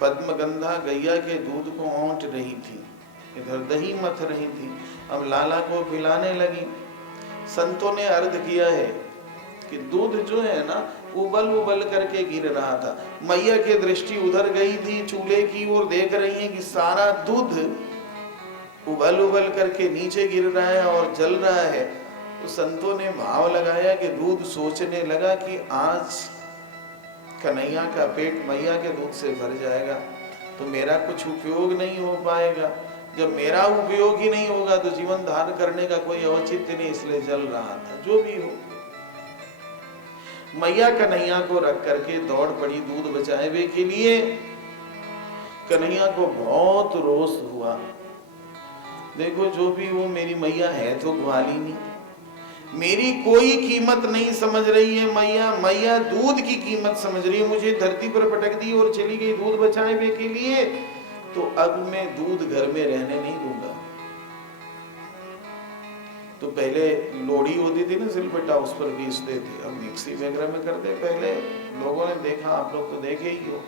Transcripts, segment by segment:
पद्मगंधा गैया के दूध को औंट रही थी, इधर दही मथ रही थी, अब लाला को पिलाने लगी। संतों ने अर्थ किया है कि दूध जो है ना उबल उबल करके गिर रहा था। मैया की दृष्टि उधर गई थी, चूल्हे की ओर देख रही है कि सारा दूध उबल उबल करके नीचे गिर रहा है और जल रहा है। तो संतों ने भाव लगाया कि दूध सोचने लगा कि आज कन्हैया का पेट मैया के दूध से भर जाएगा तो मेरा कुछ उपयोग नहीं हो पाएगा। जब मेरा उपयोग ही नहीं होगा तो जीवन धारण करने का कोई औचित्य नहीं, इसलिए जल रहा था। जो भी हो, मैया कन्हैया को रख करके दौड़ पड़ी दूध बचाने के लिए। कन्हैया को बहुत रोष हुआ। देखो जो भी वो मेरी मैया है तो ग्वालिनी, मेरी कोई कीमत नहीं समझ रही है मैया, मैया दूध की कीमत समझ रही है। मुझे धरती पर पटक दी और चली गई दूध बचाने के लिए, तो अब मैं दूध घर में रहने नहीं दूंगा। तो पहले लोड़ी होती थी ना सिलबट्टा, उस पर पीसते थे, अब मिक्सी वगैरह में करते। पहले लोगों ने देखा, आप लोग तो देखे ही हो,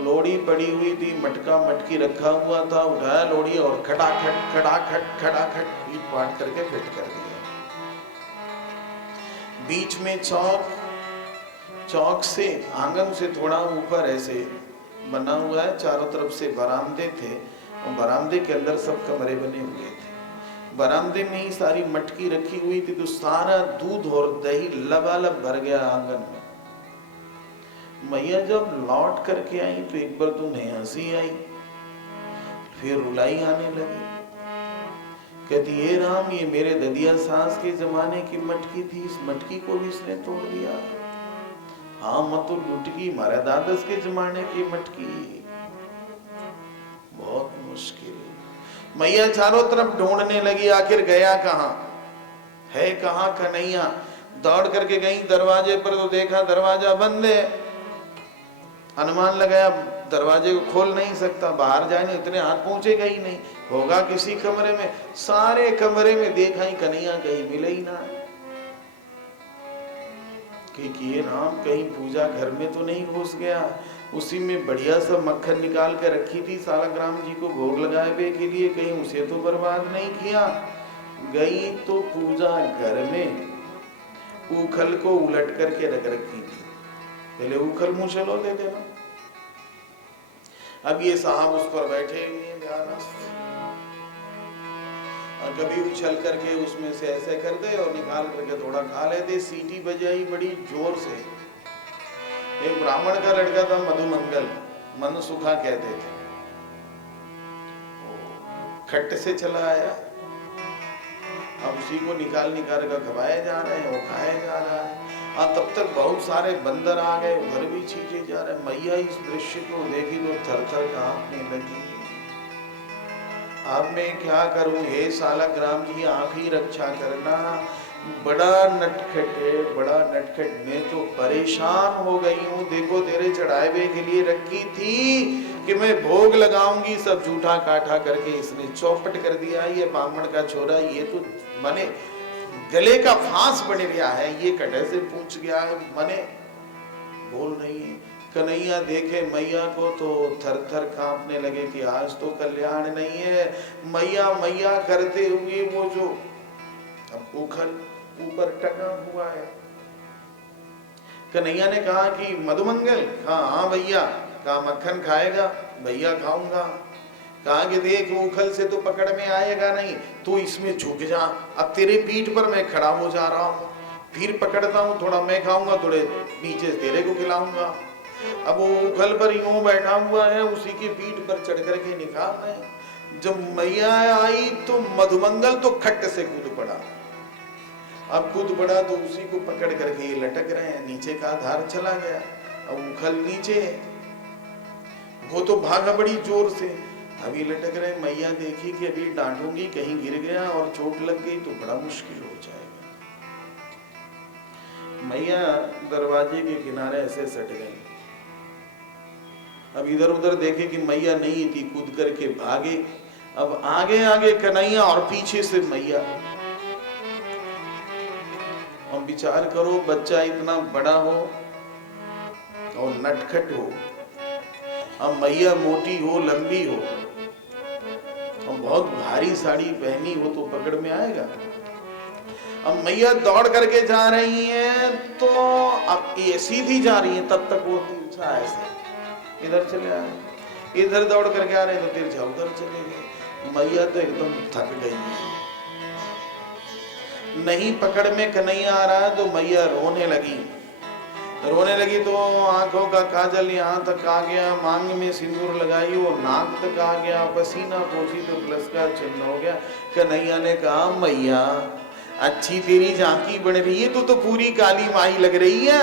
लोड़ी पड़ी हुई थी, मटका मटकी रखा हुआ था, उठाया लोड़ी और खटाखट खटाखट खटाखट पीट पाट करके फिट कर दिया। बीच में चौक से आंगन से थोड़ा ऊपर ऐसे बना हुआ है, चारों तरफ से बरामदे थे और बरामदे के अंदर सब कमरे बने हुए थे। बरामदे में ही सारी मटकी रखी हुई थी, तो सारा दूध और दही लबालब भर गया आंगन में। मैया जब लौट करके आई तो एक बार तो नहीं हंसी आई, फिर रुलाई आने लगी। कहती ये राम, ये मेरे ददिया सास के जमाने की मटकी थी, इस मटकी को भी इसने तोड़ दिया। हाँ मत लुटकी, मारे दादस के जमाने की मटकी, बहुत मुश्किल। मैया चारों तरफ ढूंढने लगी, आखिर गया कहाँ है, कहाँ कन्हैया। दौड़ करके गई दरवाजे पर, तो देखा दरवाजा बंद है। अनुमान लगाया दरवाजे को खोल नहीं सकता, बाहर जाए इतने हाथ पहुंचेगा ही नहीं, होगा किसी कमरे में। सारे कमरे में देखा ही कन्हैया कहीं मिले ही ना। कि ये राम, कहीं पूजा घर में तो नहीं घुस गया। उसी में बढ़िया सा मक्खन निकाल के रखी थी सालग्राम जी को भोग लगाए के लिए, कहीं उसे तो बर्बाद नहीं किया। गई तो पूजा घर में उखल को उलट करके रख रखी थी, पहले उखल मुंह चलो दे देना। अब ये साहब उस पर बैठे हुए हैं ध्यानस्थ, और कभी उछल करके उसमें से ऐसे कर दे और निकाल करके थोड़ा खा लेते। सीटी बजाई बड़ी जोर से। एक ब्राह्मण का लड़का था मधुमंगल, मनसुखा कहते थे, खट्ट से चला आया, अब उसी को निकाल कर खवाया जा रहे हैं, वो खाया जा रहा है। हाँ, तब तक बहुत सारे बंदर आ गए, उधर भी छींचे जा रहे। मैया इस दृश्य को देखी तो थर थर कांपने लगी। अब मैं क्या करूं, हे सालग्राम जी, आप ही रक्षा करना। बड़ा नटखट है, बड़ा नटखट, मैं तो परेशान हो गई हूँ। देखो तेरे चढ़ावे के लिए रखी थी कि मैं भोग लगाऊंगी, सब झूठा काठा करके इसने चौपट कर दिया। ये ब्राह्मण का छोरा, ये तो मने गले का फांस बन गया है, ये कटे से पूछ गया है, मने बोल नहीं है। कन्हैया देखे मैया को तो थर थर कांपने लगे कि आज तो कल्याण नहीं है। मैया मैया करते हुए वो जो अब उखल ऊपर टंगा हुआ है। कन्हैया ने कहा कि मधुमंगल, हाँ भैया, कहा मक्खन खाएगा? भैया खाऊंगा। कहा कि देख उखल से तो पकड़ में आएगा नहीं, तो इसमें झुक जा, अब तेरे पीठ पर मैं खड़ा हो जा रहा हूँ, फिर पकड़ता हूँ, थोड़ा मैं खाऊंगा, थोड़े नीचे तेरे को खिलाऊंगा। अब वो उखल पर यूं बैठा हुआ है, उसी की पीठ पर चढ़ करके निकाल रहे हैं। जब मैया आई तो मधुमंगल तो खट्ट से कूद पड़ा। अब कूद पड़ा तो उसी को पकड़ करके ये लटक रहे हैं, नीचे का आधार चला गया, अब उखल नीचे है, वो तो भागा बड़ी जोर से, अभी लटक रहे। मैया देखी कि अभी डांटूंगी, कहीं गिर गया और चोट लग गई तो बड़ा मुश्किल हो जाएगा। मैया दरवाजे के किनारे ऐसे सट गई। अब इधर उधर देखे कि मैया नहीं थी, कूद करके भागे। अब आगे आगे कन्हैया और पीछे से मैया। अब विचार करो, बच्चा इतना बड़ा हो और नटखट हो, अब मैया मोटी हो लंबी हो और बहुत भारी साड़ी पहनी हो तो पकड़ में आएगा। अब मैया दौड़ करके जा रही हैं तो अब ये सीधी जा रही है, तब तक वो तिरछा ऐसे इधर चले आ रहे, इधर दौड़ करके आ रहे तो तिरछा उधर चले गए। मैया तो एकदम थक गई है, नहीं पकड़ में कन्हैया आ रहा है तो मैया रोने लगी। रोने लगी तो आंखों का काजल यहाँ तक आ गया, मांग में सिंदूर लगाई और नाक तक आ गया, पसीना पोछी तो प्लस का चिन्ह हो गया। कन्हैया ने कहा मैया अच्छी तेरी झांकी बन रही है, तो पूरी काली माई लग रही है।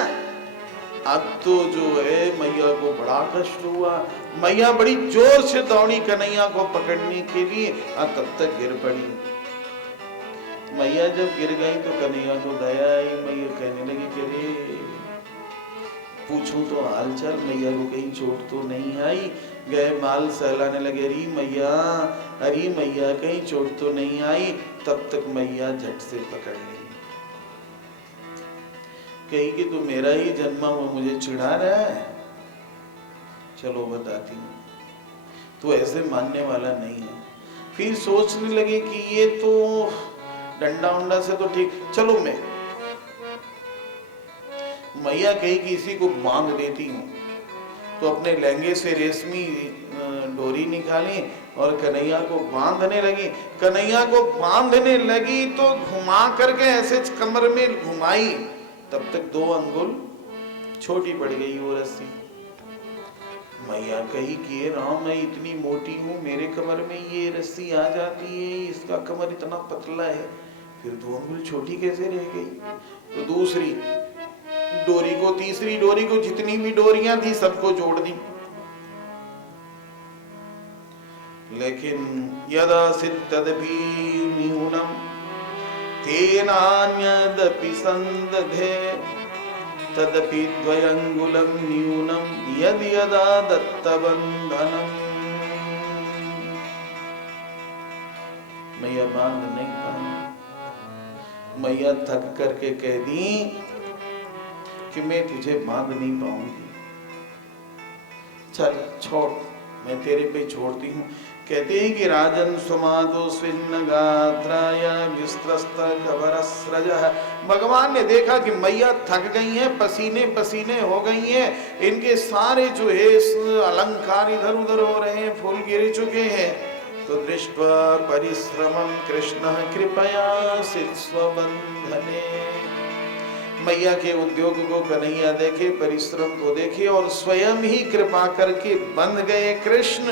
अब तो जो है मैया को बड़ा कष्ट हुआ। मैया बड़ी जोर से दौड़ी कन्हैया को पकड़ने के लिए, तब तक गिर पड़ी। मैया जब गिर गई तो कन्हैया को दया आई। मैया कहने लगी कि रे पूछूं तो हालचाल, मैया को कहीं चोट तो नहीं आई? गए माल सहलाने लगे, अरे मैया कहीं चोट तो नहीं आई? तब तक मैया झट से पकड़ ली, कही कि तू मेरा ही जन्मा हुआ मुझे चिढ़ा रहा है, चलो बताती हूँ। तो ऐसे मानने वाला नहीं है। फिर सोचने लगे कि ये तो डंडा उंडा से तो ठीक, चलो मैया कही कि इसी को बांध देती हूँ। तो अपने लहंगे से रेशमी डोरी निकाली और कन्हैया को बांधने लगी। कन्हैया को बांधने लगी तो घुमा करके ऐसे कमर में घुमाई, तब तक 2 अंगुल छोटी पड़ गई वो रस्सी। मैया कही कि राम मैं इतनी मोटी हूँ, मेरे कमर में ये रस्सी आ जाती है, इसका कमर इतना पतला है, फिर 2 अंगुल छोटी कैसे रह गई? तो दूसरी डोरी को, तीसरी डोरी को, जितनी भी डोरियां थी सबको जोड़ दी। लेकिन यदा सिद्धदपि न्यूनम तेनान्यदपि संदधे तदपि द्वयंगुलम न्यूनम यद यदा दत्तबंधनम। मैया बांध नहीं पाई। मैया थक करके कह दी कि मैं तुझे बांध नहीं पाऊंगी, चल छोड़, मैं तेरे पे छोड़ती हूँ। कहते हैं कि राजन सुमादो स्विन्न गात्राय विस्त्रस्त कबरस्रजः। भगवान ने देखा कि मैया थक गई हैं, पसीने पसीने हो गई हैं, इनके सारे जो है अलंकार इधर उधर हो रहे हैं, फूल गिर चुके हैं। तो दृष्ट्वा परिश्रमं कृष्णः कृपया सित्स्वबन्धने। मैया के उद्योग को कन्हैया देखे, परिश्रम को देखे और स्वयं ही कृपा करके बंध गए कृष्ण।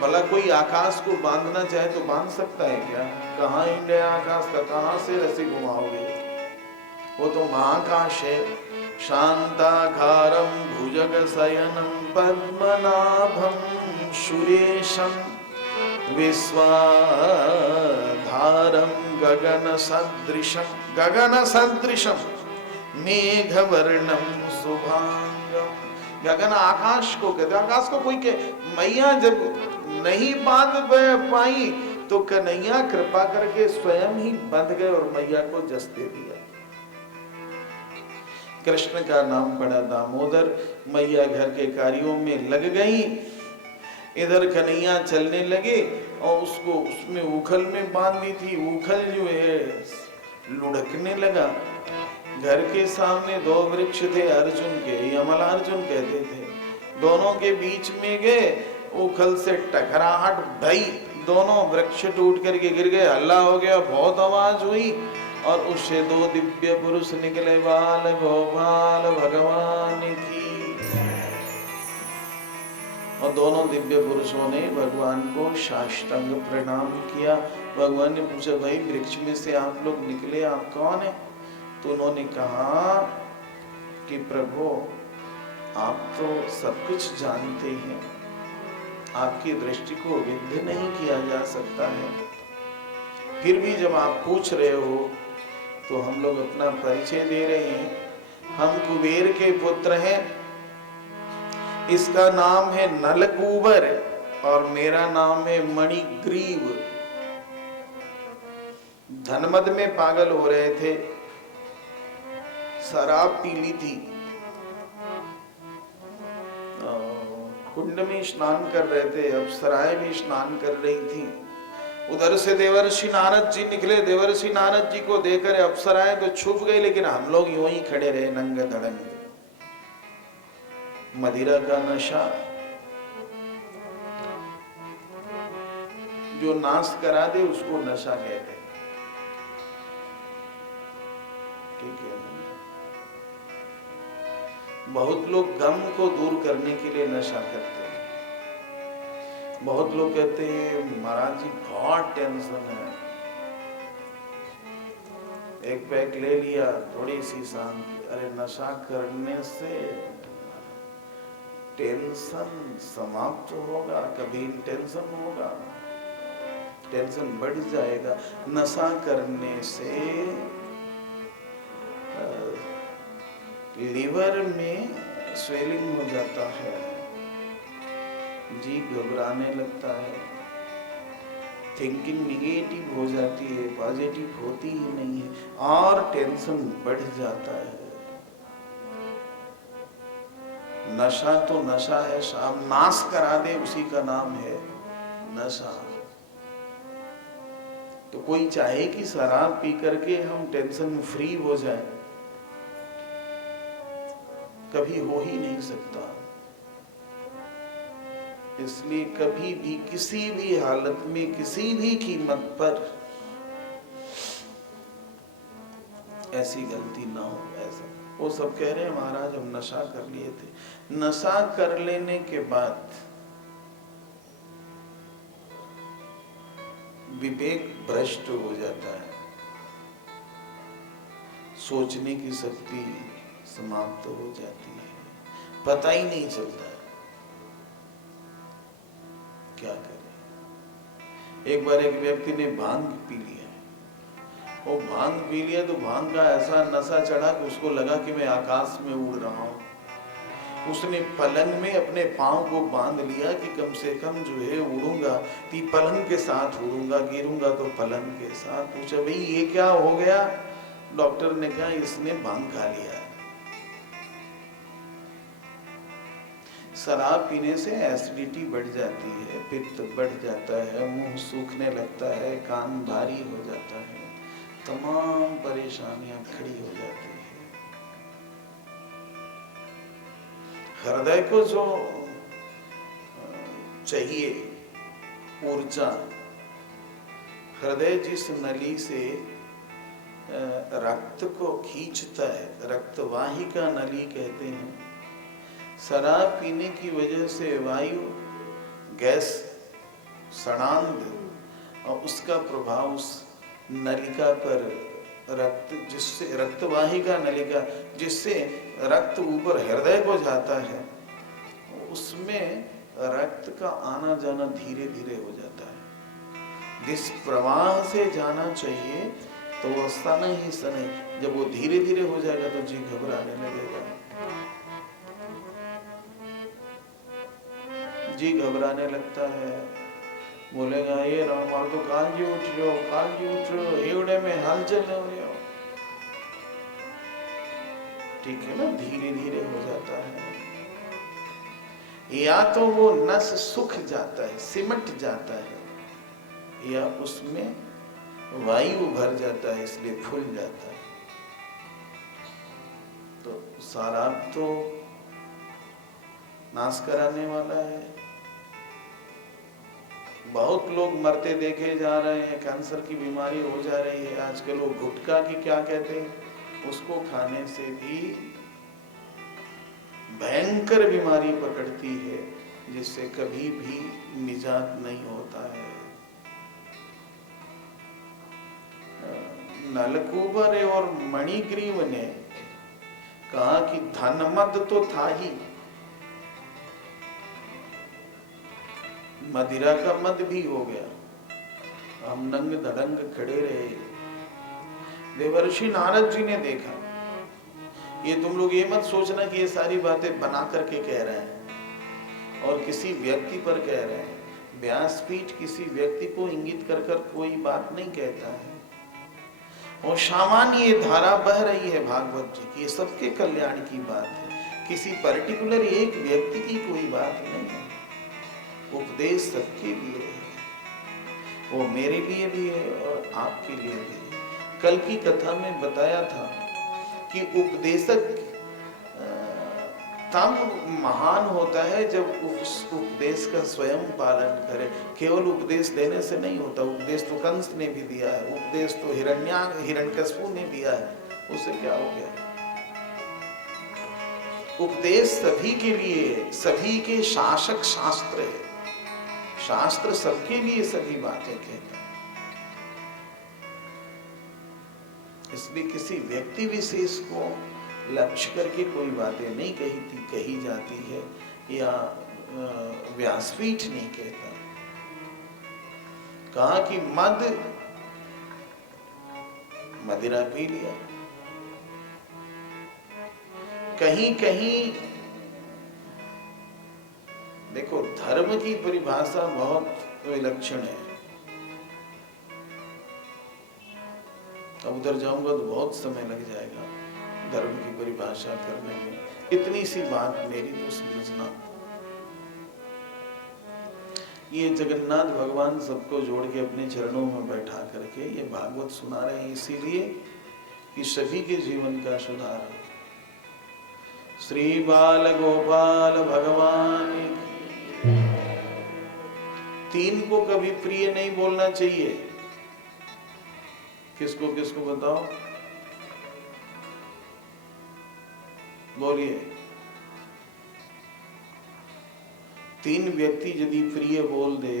भला कोई आकाश को बांधना चाहे तो बांध सकता है क्या? कहाँ इंडिया आकाश का, कहाँ से रस्सी घुमाओगे? वो तो महाकाश है। शांताकारं भुजगशयनं पद्मनाभं सुरेशं विश्वाधारं गगन मेघवर्णम शुभांगम। गगन आकाश को कहते, आकाश को कोई के मैया जब नहीं बांध पाई तो कन्हैया कृपा करके स्वयं ही बंध गए और मैया को जस दे दिया। कृष्ण का नाम पड़ा दामोदर। मैया घर के कार्यों में लग गई, इधर कन्हैया चलने लगे और उसको उसमें उखल में बांधी थी, उखल जो है लुढ़कने लगा। घर के सामने 2 वृक्ष थे अर्जुन के, यमलार्जुन कहते थे, दोनों के बीच में गए, उखल से टकराहट भई, दोनों वृक्ष टूट करके गिर गए, हल्ला हो गया, बहुत आवाज हुई और उससे 2 दिव्य पुरुष निकले, बाल गोपाल भगवान की। और दोनों दिव्य पुरुषों ने भगवान को साष्टांग प्रणाम किया। भगवान ने पूछा, भाई वृक्ष में से आप लोग निकले, आप कौन है? तो उन्होंने कहा कि प्रभु आप तो सब कुछ जानते हैं, आपकी दृष्टि को विद्ध नहीं किया जा सकता है, फिर भी जब आप पूछ रहे हो तो हम लोग अपना परिचय दे रहे हैं। हम कुबेर के पुत्र हैं, इसका नाम है नलकूबर और मेरा नाम है मणिग्रीव। धनमद में पागल हो रहे थे, शराब पी ली थी, कुंड में स्नान कर रहे थे, अप्सराएं भी स्नान कर रही थी। उधर से देवर्षि नारद जी निकले। देवर्षि नारद जी को देखकर अप्सराएं तो छुप गई, लेकिन हम लोग यूं ही खड़े रहे नंगे धड़ंगे। मदिरा का नशा जो नाश करा दे उसको नशा कहते हैं, ठीक है। बहुत लोग गम को दूर करने के लिए नशा करते हैं। बहुत लोग कहते हैं महाराज जी बहुत टेंशन है, एक पैक ले लिया, थोड़ी सी शांति। अरे नशा करने से टेंशन समाप्त होगा, कभी टेंशन होगा, टेंशन बढ़ जाएगा। नशा करने से लीवर में स्वेलिंग हो जाता है, जी घबराने लगता है, थिंकिंग निगेटिव हो जाती है, पॉजिटिव होती ही नहीं है, और टेंशन बढ़ जाता है। नशा तो नशा है, शाम नाश करा दे उसी का नाम है नशा। तो कोई चाहे कि शराब पी करके हम टेंशन फ्री हो जाए, कभी हो ही नहीं सकता। इसलिए कभी भी किसी भी हालत में किसी भी कीमत पर ऐसी गलती ना हो। ऐसा वो सब कह रहे हैं महाराज हम नशा कर लिए थे। नशा कर लेने के बाद विवेक भ्रष्ट हो जाता है, सोचने की शक्ति समाप्त हो जाती है, पता ही नहीं चलता है क्या करें। एक बार एक व्यक्ति ने भांग पी लिया, वो भांग पी लिया तो भांग का ऐसा नशा चढ़ा कि उसको लगा कि मैं आकाश में उड़ रहा हूँ। उसने पलंग में अपने पांव को बांध लिया कि कम से कम जो है उड़ूंगा तो पलंग के साथ उड़ूंगा, गिरूंगा तो पलंग के साथ। पूछा भाई ये क्या हो गया? डॉक्टर ने कहा इसने भांग खा लिया है। शराब पीने से एसिडिटी बढ़ जाती है, पित्त बढ़ जाता है, मुंह सूखने लगता है, कान भारी हो जाता है, तमाम परेशानियां खड़ी हो जाती है। हृदय को जो चाहिए ऊर्जा, हृदय जिस नली से रक्त को खींचता है, रक्तवाहिका नली कहते हैं। शराब पीने की वजह से वायु, गैस, सड़ांध और उसका प्रभाव उस नलिका पर रक्त, जिससे रक्तवाहिका नलिका, जिससे रक्त ऊपर हृदय को जाता है, उसमें रक्त का आना जाना धीरे धीरे हो जाता है। जिस प्रवाह से जाना चाहिए तो वो सन ही सन, जब वो धीरे धीरे हो जाएगा तो जी घबराने लगेगा, जी घबराने लगता है। बोलेगा ये राम तो कालजी उठ रहो, एवड़े में हलचल हो रही हो। ठीक है ना, धीरे धीरे हो जाता है। या तो वो नस सूख जाता है, सिमट जाता है, या उसमें वायु भर जाता है, इसलिए फूल जाता है। तो शराब तो नाश कराने वाला है। बहुत लोग मरते देखे जा रहे हैं, कैंसर की बीमारी हो जा रही है आजकल। वो गुटखा की क्या कहते हैं, उसको खाने से भी भयंकर बीमारी पकड़ती है, जिससे कभी भी निजात नहीं होता है। नलकूबर और मणिग्रीव ने कहा कि धनमद तो था ही, मदिरा का मद भी हो गया। हम नंग धड़ंग खड़े रहे। देवर्षि नारद जी ने देखा। ये तुम लोग ये मत सोचना कि ये सारी बातें बना करके कह रहे हैं और किसी व्यक्ति पर कह रहे हैं। व्यासपीठ किसी व्यक्ति को इंगित कर कर कोई बात नहीं कहता है, और सामान्य ये धारा बह रही है भागवत जी की, ये सबके कल्याण की बात है किसी पर्टिकुलर एक व्यक्ति की कोई बात नहीं है, उपदेश सबके लिए है, वो मेरे लिए भी है और आपके लिए भी है। कल की कथा में बताया था कि उपदेशक तब महान होता है जब उस उपदेश का स्वयं पालन करे। केवल उपदेश देने से नहीं होता। उपदेश तो कंस ने भी दिया है, उपदेश तो हिरण्यकशिपु ने दिया है, उससे क्या हो गया? उपदेश सभी के लिए, सभी के शासक शास्त्र है। शास्त्र सबके लिए सभी बातें कहता है। इसलिए किसी व्यक्ति विशेष को लक्ष्य करके कोई बातें नहीं कही जाती है, या व्यासपीठ नहीं कहता। कहा कि मदिरा पी लिया। कहीं कहीं देखो, धर्म की परिभाषा बहुत विलक्षण है। अब उधर जाऊंगा तो बहुत समय लग जाएगा धर्म की परिभाषा करने में। इतनी सी बात मेरी तो समझना, ये जगन्नाथ भगवान सबको जोड़ के अपने चरणों में बैठा करके ये भागवत सुना रहे हैं, इसीलिए कि सभी के जीवन का सुधार हो। श्री बाल गोपाल भगवान, तीन को कभी प्रिय नहीं बोलना चाहिए। किसको किसको बताओ, बोलिए। तीन व्यक्ति यदि प्रिय बोल दे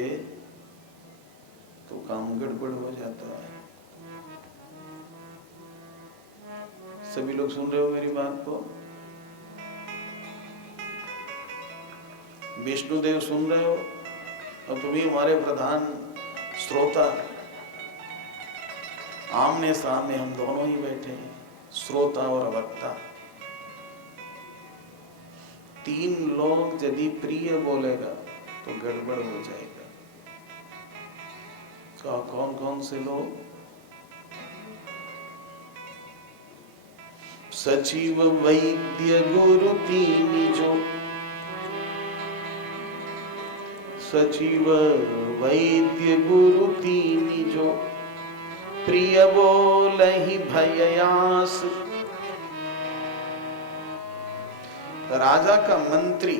तो काम गड़बड़ हो जाता है। सभी लोग सुन रहे हो मेरी बात को? विष्णुदेव सुन रहे हो? और तुम्ही हमारे प्रधान श्रोता, आमने सामने हम दोनों ही बैठे हैं, श्रोता और वक्ता। तीन लोग यदि प्रिय बोलेगा तो गड़बड़ हो जाएगा। कौन कौन से लोग? सचिव वैद्य गुरु तीन जो, सचिव वैद्य गुरु तीन जो, प्रिय बोलहि भययास। राजा का मंत्री,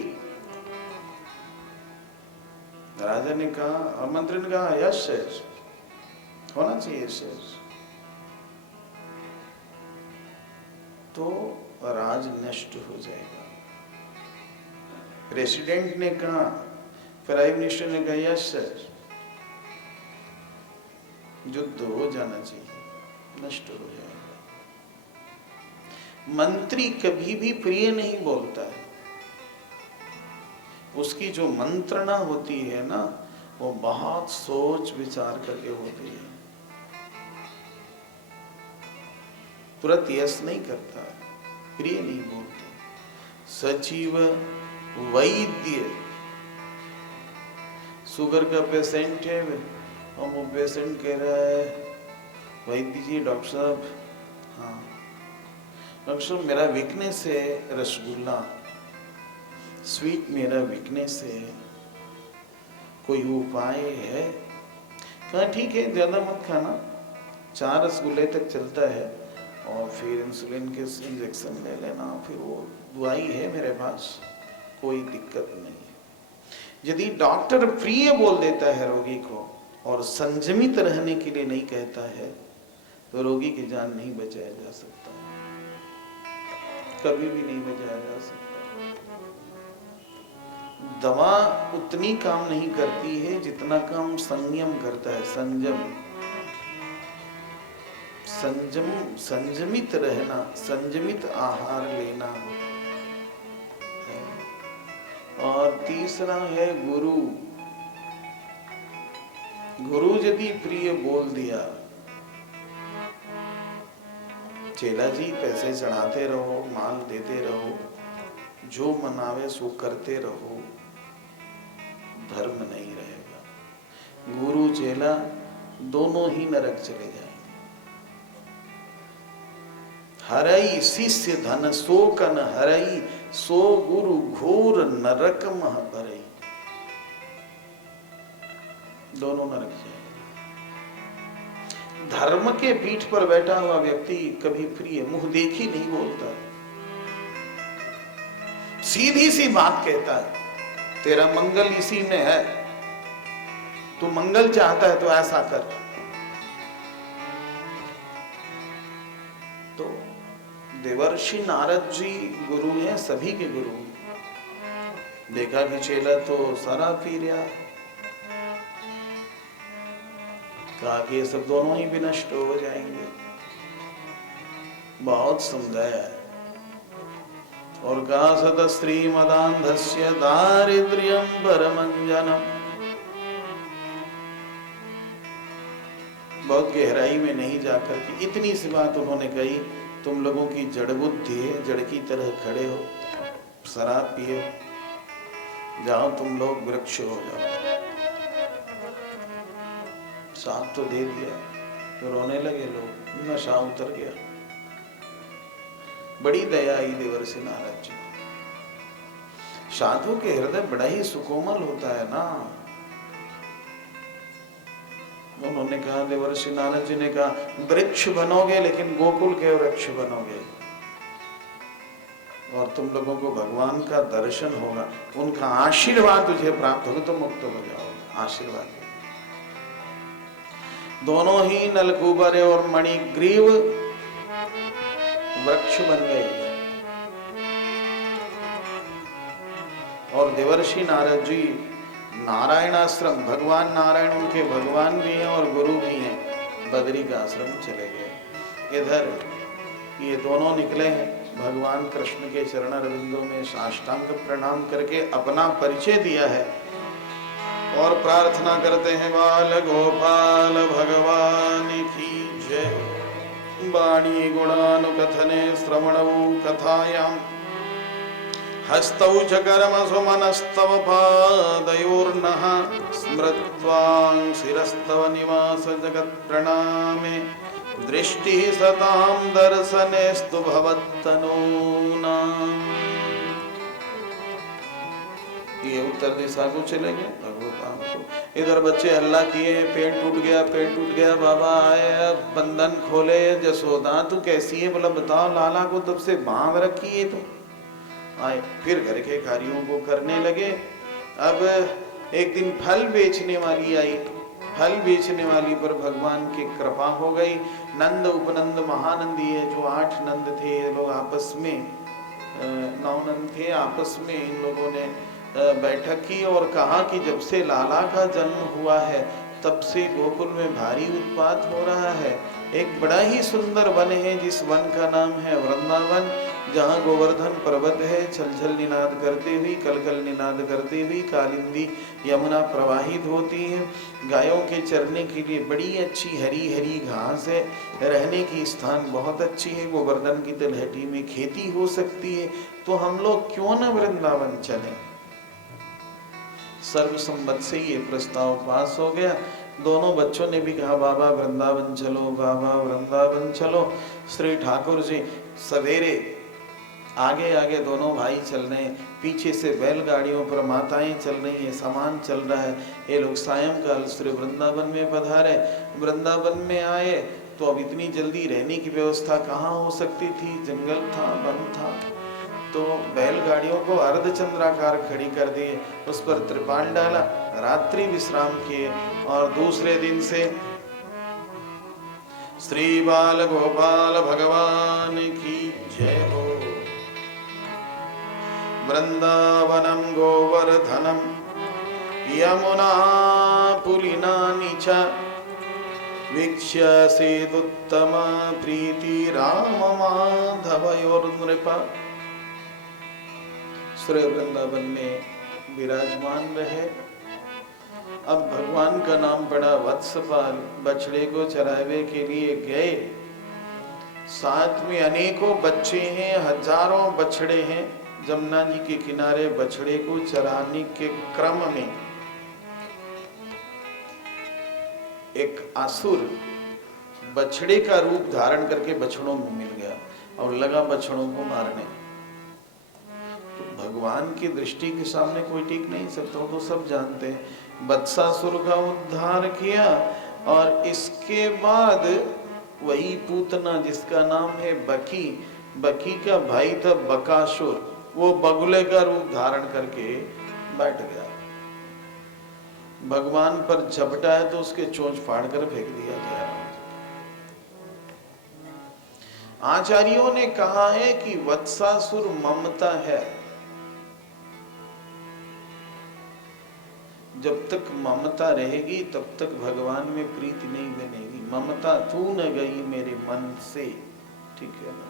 राजा ने कहा और मंत्री ने कहा यस यस, होना चाहिए यस, तो राज नष्ट हो जाएगा। प्रेसिडेंट ने कहा, प्राइम मिनिस्टर ने कहा यस यस, युद्ध हो जाना चाहिए, नष्ट हो जाएगा। मंत्री कभी भी प्रिय नहीं बोलता है। उसकी जो मंत्रणा होती है ना, वो बहुत सोच विचार करके होती है। तुरंत यस नहीं करता, प्रिय नहीं बोलता। सचिव वैद्य, शुगर का पेशेंट है और वो पेशेंट कह रहा है वैद्य जी, डॉक्टर साहब, हाँ डॉक्टर साहब मेरा वीकनेस है रसगुल्ला, स्वीट मेरा वीकनेस है, कोई उपाय है? कहा ठीक है, ज़्यादा मत खाना, 4 रसगुल्ले तक चलता है और फिर इंसुलिन के इंजेक्शन ले लेना, फिर वो दवाई है मेरे पास, कोई दिक्कत नहीं है। यदि डॉक्टर प्रिय बोल देता है रोगी को और संयमित रहने के लिए नहीं कहता है, तो रोगी की जान नहीं बचाया जा सकता, कभी भी नहीं बचाया जा सकता। दवा उतनी काम नहीं करती है जितना काम संयम करता है। संयमित रहना, संयमित आहार लेना। और तीसरा है गुरु। गुरु यदि प्रिय बोल दिया, चेला जी पैसे चढ़ाते रहो, माल देते रहो, जो मनावे सो करते रहो, धर्म नहीं रहेगा। गुरु चेला दोनों ही नरक चले जाएंगे। हरई शिष्य धन सो कन हरई सो गुरु घोर नरक मह भरई। दोनों नरक जाए। धर्म के पीठ पर बैठा हुआ व्यक्ति कभी प्रिय मुंह देखी नहीं बोलता, सीधी सी बात कहता है, तेरा मंगल इसी में है, तू मंगल चाहता है तो ऐसा कर। तो देवर्षि नारद जी गुरु हैं, सभी के गुरु। देखा कि चेला तो सारा पी रहा, कहा कि ये सब दोनों ही विनष्ट हो जाएंगे। बहुत समझाया है और कहा सत स्त्री मदांधस्य दारिद्र्यम परमंजनम। बहुत गहराई में नहीं जाकर के इतनी सी बात उन्होंने कही, तुम लोगों की जड़ बुद्धि है, जड़ की तरह खड़े हो, शराब पिए, जाओ तुम लोग वृक्ष हो जाओ। साथ तो दे दिया तो रोने लगे लोग, नशा उतर गया। बड़ी दया आई देवर्षि नारद जी। साधु के हृदय बड़ा ही सुकोमल होता है ना। उन्होंने कहा, देवर्षि नारद जी ने कहा, वृक्ष बनोगे लेकिन गोकुल के वृक्ष बनोगे, और तुम लोगों को भगवान का दर्शन होगा, उनका आशीर्वाद तुझे प्राप्त होगा तो मुक्त हो जाओगे। आशीर्वाद दोनों ही नलकूबर और मणिग्रीव वृक्ष बन गए। और देवर्षि नारद जी नारायण आश्रम, भगवान नारायण उनके भगवान भी हैं और गुरु भी हैं, बद्री का आश्रम चले गए। इधर ये दोनों निकले हैं, भगवान कृष्ण के चरण अरविंदों में साष्टांग प्रणाम करके अपना परिचय दिया है और प्रार्थना करते हैं, बाल गोपाल भगवान की जय। वाणी गुणानुकथने श्रवणौ कथायां हस्तौ च कर्म सुमनस्तव पादयोर्नः स्मृत्वां शिरस्तव निवास जगत् प्रणामे दृष्टिः सतां दर्शनेस्तु भवत्तनूनाम्। ये उत्तर दिशा को चले गए भगवतान को। इधर बच्चे हल्ला किए, पेड़ टूट गया, पेड़ टूट गया, बाबा आए, बंधन खोले। जसोदा तू कैसी है, बोला बताओ, लाला को तब से बांध रखी है। तो आए फिर घर के कार्यों को करने लगे। अब एक दिन फल बेचने वाली आई, फल बेचने वाली पर भगवान की कृपा हो गई। नंद उपनंद महानंदी है, जो 8 नंद थे, लोग आपस में 9 नंद थे, आपस में इन लोगों ने बैठक की और कहा कि जब से लाला का जन्म हुआ है तब से गोकुल में भारी उत्पात हो रहा है। एक बड़ा ही सुंदर वन है, जिस वन का नाम है वृंदावन, जहाँ गोवर्धन पर्वत है, छलछल निनाद करते हुई, कलकल निनाद करते हुई कालिंदी यमुना प्रवाहित होती है। गायों के चरने के लिए बड़ी अच्छी हरी हरी घास है, रहने की स्थान बहुत अच्छी है, गोवर्धन की तलहटी में खेती हो सकती है। तो हम लोग क्यों न वृंदावन चलें। सर्वसम्मत से ये प्रस्ताव पास हो गया। दोनों बच्चों ने भी कहा, बाबा वृंदावन चलो, बाबा वृंदावन चलो। श्री ठाकुर जी सवेरे आगे आगे दोनों भाई चल रहे हैं, पीछे से बैलगाड़ियों पर माताएं चल रही हैं, सामान चल रहा है। ये लोग सायंकाल श्री वृंदावन में पधारे। वृंदावन में आए तो अब इतनी जल्दी रहने की व्यवस्था कहाँ हो सकती थी, जंगल था, वन था। तो बैलगाड़ियों को अर्धचंद्राकार खड़ी कर दिए, उस पर त्रिपाल डाला, रात्रि विश्राम किए। और दूसरे दिन से श्री बाल गोपाल भगवान की जय हो। वृंदावनम गोवर्धनम यमुना पुलिनानि च वीक्ष्य सेदुत्तम प्रीति राम माधवयोर्नृप। श्री वृंदावन में विराजमान रहे। अब भगवान का नाम पड़ा वत्सपाल। बछड़े को चरावे के लिए गए, साथ में अनेकों बच्चे हैं, हजारों बछड़े हैं। जमुना जी के किनारे बछड़े को चराने के क्रम में एक असुर बछड़े का रूप धारण करके बछड़ों में मिल गया और लगा बछड़ों को मारने। भगवान की दृष्टि के सामने कोई टिक नहीं सकता, वो तो सब जानते हैं। वत्सासुर का उद्धार किया और इसके बाद वही पूतना जिसका नाम है बकी, बकी का भाई था बकासुर, वो बगुले का रूप धारण करके बैठ गया। भगवान पर झपटा है तो उसके चोंच फाड़ कर फेंक दिया गया। आचार्यों ने कहा है कि वत्सासुर ममता है, जब तक ममता रहेगी तब तक भगवान में प्रीति नहीं बनेगी। ममता तू न गई मेरे मन से, ठीक है ना।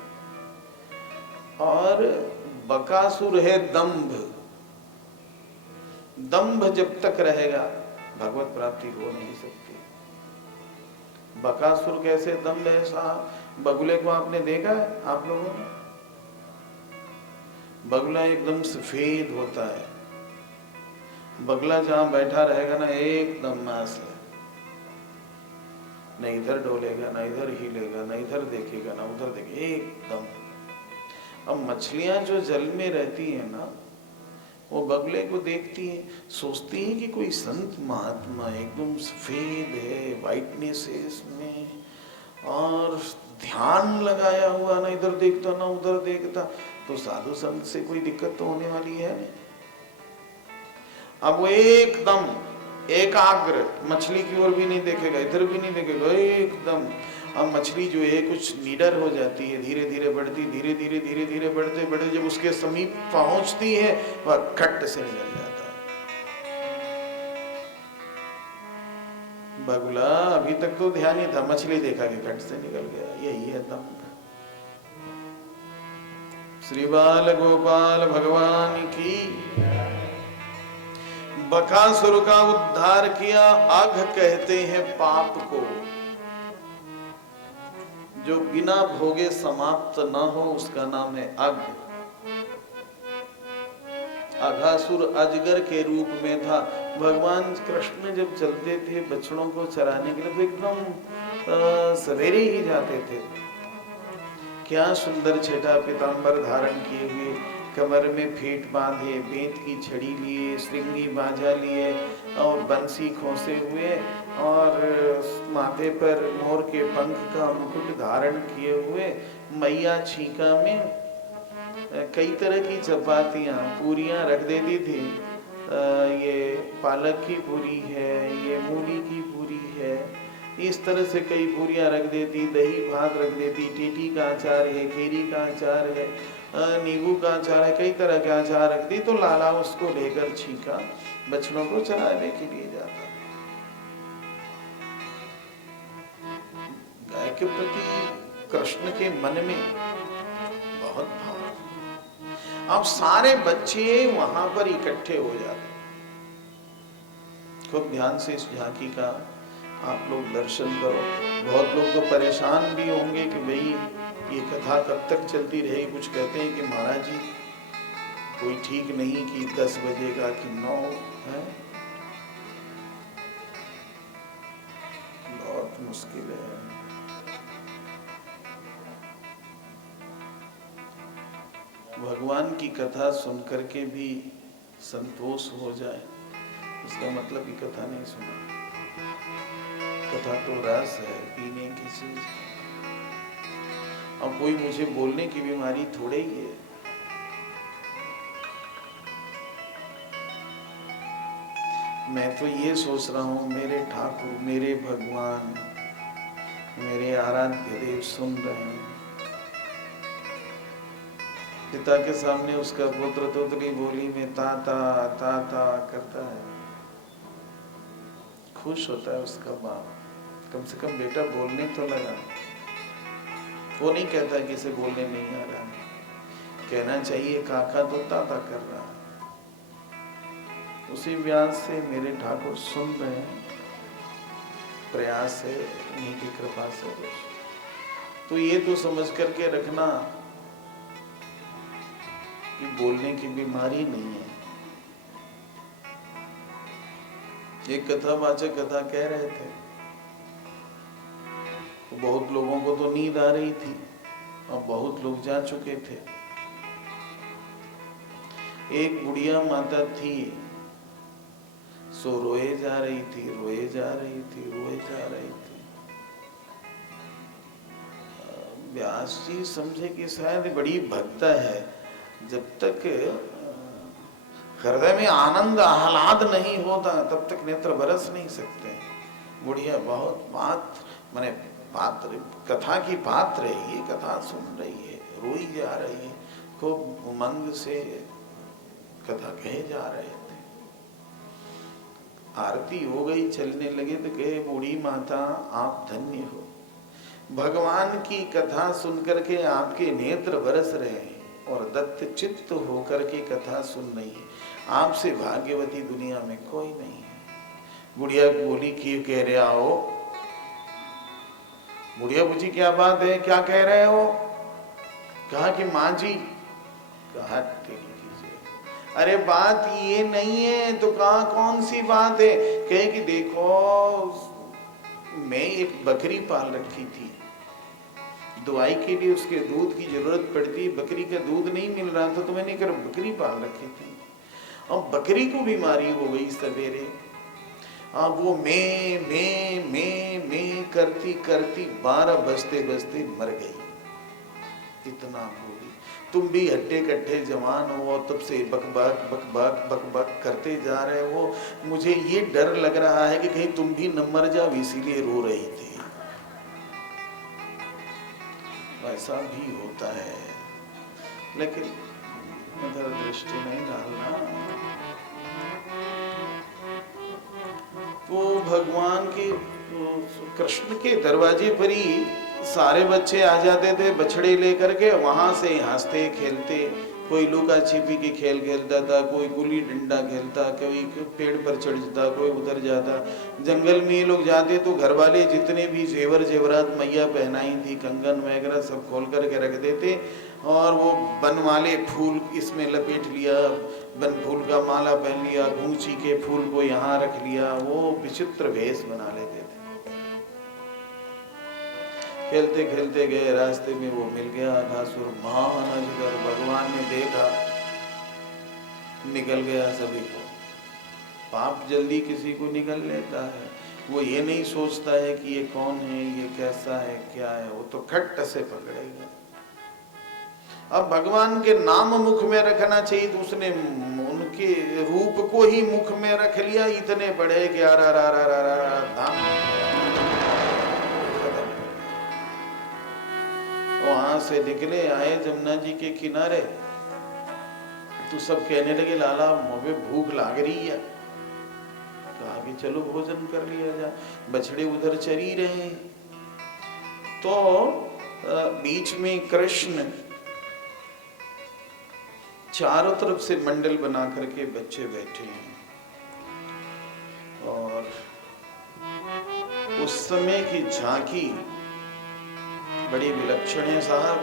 और बकासुर है दंभ, दंभ जब तक रहेगा भगवत प्राप्ति हो नहीं सकती। बकासुर कैसे दंभ है साहब? बगुले को आपने देखा है आप लोगों ने? बगुला एकदम सफेद होता है, बगला जहां बैठा रहेगा ना एकदम मांस है, न इधर डोलेगा, न इधर हिलेगा, न इधर देखेगा, न उधर देखेगा, एकदम। अब मछलियां जो जल में रहती है ना, वो बगले को देखती है, सोचती है कि कोई संत महात्मा एकदम सफेद है, वाइटनेस है इसमें, और ध्यान लगाया हुआ, ना इधर देखता ना उधर देखता, तो साधु संत से कोई दिक्कत तो होने वाली है नहीं। अब वो एकदम एकाग्र, मछली की ओर भी नहीं देखेगा, इधर भी नहीं देखेगा, एकदम। अब मछली जो है कुछ निडर हो जाती है, धीरे धीरे बढ़ती, धीरे धीरे धीरे धीरे बढ़ते बढ़ते जब उसके समीप पहुंचती है वह खट से निकल जाता है। बगुला अभी तक तो ध्यान ही था, मछली देखा कि खट से निकल गया, यही है दम। श्री बाल गोपाल भगवान की। बकासुर का उद्धार किया। अघ कहते हैं पाप को, जो बिना भोगे समाप्त न हो उसका नाम है अघ। अघासुर अजगर के रूप में था। भगवान कृष्ण जब चलते थे बछड़ों को चराने के लिए तो एकदम सवेरे ही जाते थे। क्या सुंदर छेटा पीतांबर धारण किए हुए, कमर में फेंट बांधे, बेंत की छड़ी लिए, श्रृंगी बाजा लिए और बंसी खोसे हुए, और माथे पर मोर के पंख का मुकुट धारण किए हुए, मैया छीका में कई तरह की चपातियाँ पूरियाँ रख देती थी। ये पालक की पूरी है, ये मूली की पूरी है, इस तरह से कई पूरियाँ रख देती, दही भात रख देती, टीटी का अचार है, केरी का अचार है, नींबू का अचार है, कई तरह का अचार रख दी। तो लाला उसको लेकर छीका बछड़ों को चराने के लिए जाता। गाय के प्रति कृष्ण के मन में बहुत भाव। अब सारे बच्चे वहां पर इकट्ठे हो जाते। खूब ध्यान से इस झांकी का आप लोग दर्शन करो। बहुत लोग तो परेशान भी होंगे कि भाई ये कथा कब तक चलती रहेगी। कुछ कहते हैं कि महाराज जी कोई ठीक नहीं कि 10 बजेगा कि 9 है, बहुत मुश्किल है। भगवान की कथा सुनकर के भी संतोष हो जाए इसका मतलब कि कथा नहीं सुना। कथा तो रस है, पीने की चीज। अब कोई मुझे बोलने की बीमारी थोड़े ही है। मैं तो ये सोच रहा हूं मेरे ठाकुर, मेरे भगवान, मेरे आराध्य देव सुन रहे हैं। पिता के सामने उसका पुत्र तोतली बोली में ताता ताता करता है, खुश होता है उसका बाप। कम से कम बेटा बोलने तो लगा। वो नहीं कहता कि इसे बोलने नहीं आ रहा, कहना चाहिए काका तो ताता कर रहा है। उसी व्यास से मेरे ठाकुर सुन रहे हैं, प्रयास है उन्हीं की कृपा से। तो ये तो समझ करके रखना कि बोलने की बीमारी नहीं है। एक कथावाचक कथा कह रहे थे, तो बहुत लोगों को तो नींद आ रही थी और बहुत लोग जा चुके थे। एक बुढ़िया माता थी, सो रोए जा रही थी, रोए जा रही थी, रोए जा रही थी। व्यास जी समझे कि शायद बड़ी भक्त है, जब तक हृदय में आनंद आह्लाद नहीं होता तब तक नेत्र बरस नहीं सकते। बुढ़िया बहुत माने पात्र, कथा की पात्र है, ये कथा सुन रही है, रोई जा रही है, खूब उमंग से कथा कहे जा रहे थे। आरती हो गई, चलने लगे तो कहे, बूढ़ी माता आप धन्य हो, भगवान की कथा सुनकर के आपके नेत्र बरस रहे हैं और दत्त चित्त होकर के कथा सुन रही है, आपसे भाग्यवती दुनिया में कोई नहीं है। बुढ़िया बोली, क्यों कह रहे हो? बुढ़िया पूछी, क्या बात है, क्या कह रहे हो? कहा कि माँ जी, कहा कीजिए। अरे बात ये नहीं है तो कहा कौन सी बात है? कहे कि देखो, मैं एक बकरी पाल रखी थी, दवाई के लिए उसके दूध की जरूरत पड़ती, बकरी का दूध नहीं मिल रहा था तो मैंने कर बकरी पाल रखी थी, और बकरी को बीमारी हो गई सवेरे। अब वो मैं करती करती 12 बजते बजते मर गई। इतना बोली, तुम भी हट्टे कट्टे जवान हो और तब से बक बक करते जा रहे हो, मुझे ये डर लग रहा है कि कहीं तुम भी न मर जाओ, इसीलिए रो रही थी। ऐसा भी होता है, लेकिन इधर दृष्टि नहीं डालना। तो भगवान के कृष्ण के दरवाजे पर ही सारे बच्चे आ जाते थे बछड़े लेकर के, वहां से हंसते खेलते, कोई लुका छिपी के खेल खेलता था, कोई गुल्ली डंडा खेलता, कोई पेड़ पर चढ़ जाता, कोई उतर जाता। जंगल में ये लोग जाते तो घर वाले जितने भी जेवर जेवरात मैया पहनाई थी, कंगन वगैरह सब खोल करके रख देते, और वो बन वाले फूल इसमें लपेट लिया, बन फूल का माला पहन लिया, गूंची के फूल को यहाँ रख लिया, वो विचित्र भेष बना लेते थे। खेलते खेलते गए, रास्ते में वो मिल गया अघासुर महान अजगर। भगवान ने देखा, निकल गया सभी को। पाप जल्दी किसी को निकल लेता है, वो ये नहीं सोचता है कि ये कौन है, ये कैसा है, क्या है, वो तो खट से पकड़ेगा। अब भगवान के नाम मुख में रखना चाहिए तो उसने उनके रूप को ही मुख में रख लिया, इतने बड़े कि वहां से निकले, आए जमुना जी के किनारे तो सब कहने लगे, लाला मुझे भूख लाग रही है। कहा कि चलो भोजन कर लिया जाए, बछड़े उधर चरी रहे हैं। तो बीच में कृष्ण चारों तरफ से मंडल बना करके बच्चे बैठे हैं, और उस समय की झांकी बड़ी विलक्षण है साहब।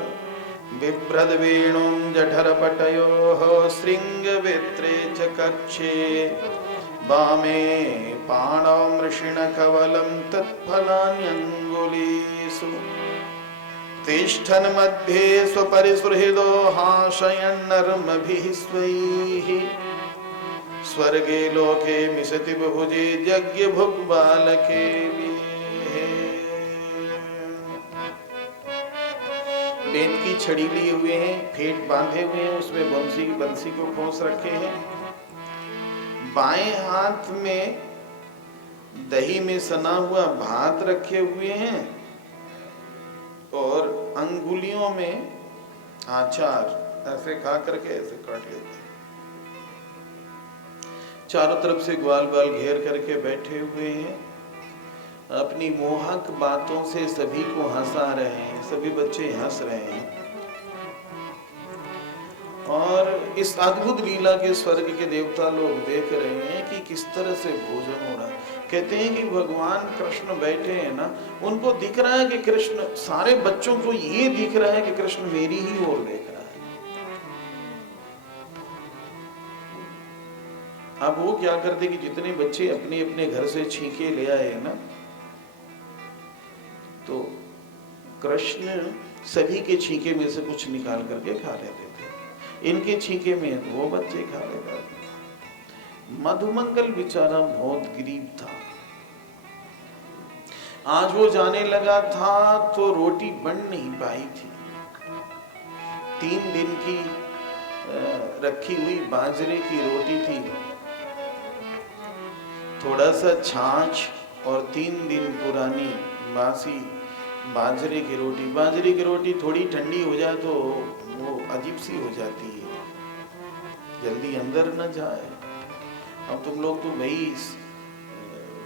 बिभ्रद वेणुं जठरपटयोः श्रृंगवेत्रे च कक्षे, वामे पाणौ मृषिणकवलं तत्फलान्यङ्गुलीषु, तिष्ठन् मध्ये स्वपरिसुहृदो हासयन्नर्मभिः स्वैः, स्वर्गे लोके मिशति बहुजे यज्ञभुग्बालके पेट की छड़ी लिए हुए हैं, फेट बांधे हुए हैं, उसमें बंसी को खोस रखे हैं। बाएं हाथ में दही में सना हुआ भात रखे हुए हैं, और अंगुलियों में आचार ऐसे खा करके ऐसे काट लेते हैं। चारों तरफ से ग्वाल बाल घेर करके बैठे हुए हैं, अपनी मोहक बातों से सभी को हंसा रहे हैं, सभी बच्चे हंस रहे हैं। और इस अद्भुत लीला के स्वर्ग के देवता लोग देख रहे हैं कि किस तरह से भोजन हो रहा है। कहते हैं कि भगवान कृष्ण बैठे हैं ना, उनको दिख रहा है कि कृष्ण, सारे बच्चों को ये दिख रहा है कि कृष्ण मेरी ही ओर देख रहा है। अब वो क्या करते कि जितने बच्चे अपने अपने घर से छींके ले आए ना, तो कृष्ण सभी के छींके में से कुछ निकाल करके खा लेते थे। इनके छींके में वो बच्चे खा लेगा। मधुमंगल बेचारा बहुत गरीब था। आज वो जाने लगा था तो रोटी बन नहीं पाई थी। 3 दिन की रखी हुई बाजरे की रोटी थी, थोड़ा सा छाछ और 3 दिन पुरानी बासी बाजरे की रोटी। बाजरे की रोटी थोड़ी ठंडी हो जाए तो वो अजीब सी हो जाती है, जल्दी अंदर न जाए। अब तुम लोग तो भाई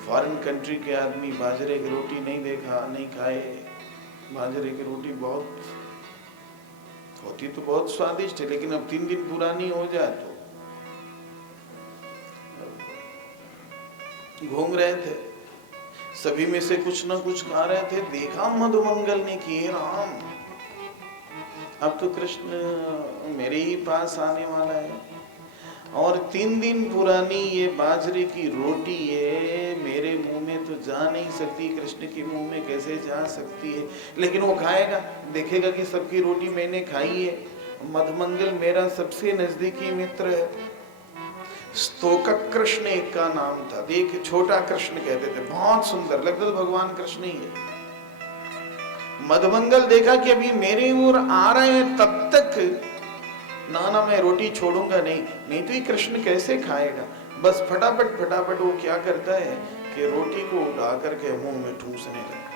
फॉरेन कंट्री के आदमी बाजरे की रोटी नहीं खाए। बाजरे की रोटी बहुत होती तो बहुत स्वादिष्ट है, लेकिन अब 3 दिन पुरानी हो जाए तो। घूम रहे थे, सभी में से कुछ ना कुछ खा रहे थे। देखा मधुमंगल ने कि राम, अब तो कृष्ण मेरे ही पास आने वाला है, और 3 दिन पुरानी ये बाजरे की रोटी है मेरे मुंह में तो जा नहीं सकती, कृष्ण के मुंह में कैसे जा सकती है। लेकिन वो खाएगा, देखेगा कि सबकी रोटी मैंने खाई है। मधुमंगल मेरा सबसे नजदीकी मित्र है। स्तोकक कृष्ण एक का नाम था। देख, छोटा कृष्ण कहते थे, बहुत सुंदर लगता था, भगवान कृष्ण ही है। मधुमंगल देखा कि अभी मेरे ओर आ रहे हैं, तब तक ना मैं रोटी छोड़ूंगा नहीं तो ये कृष्ण कैसे खाएगा। बस फटाफट वो क्या करता है कि रोटी को उठा करके मुंह में ठूसने लगा।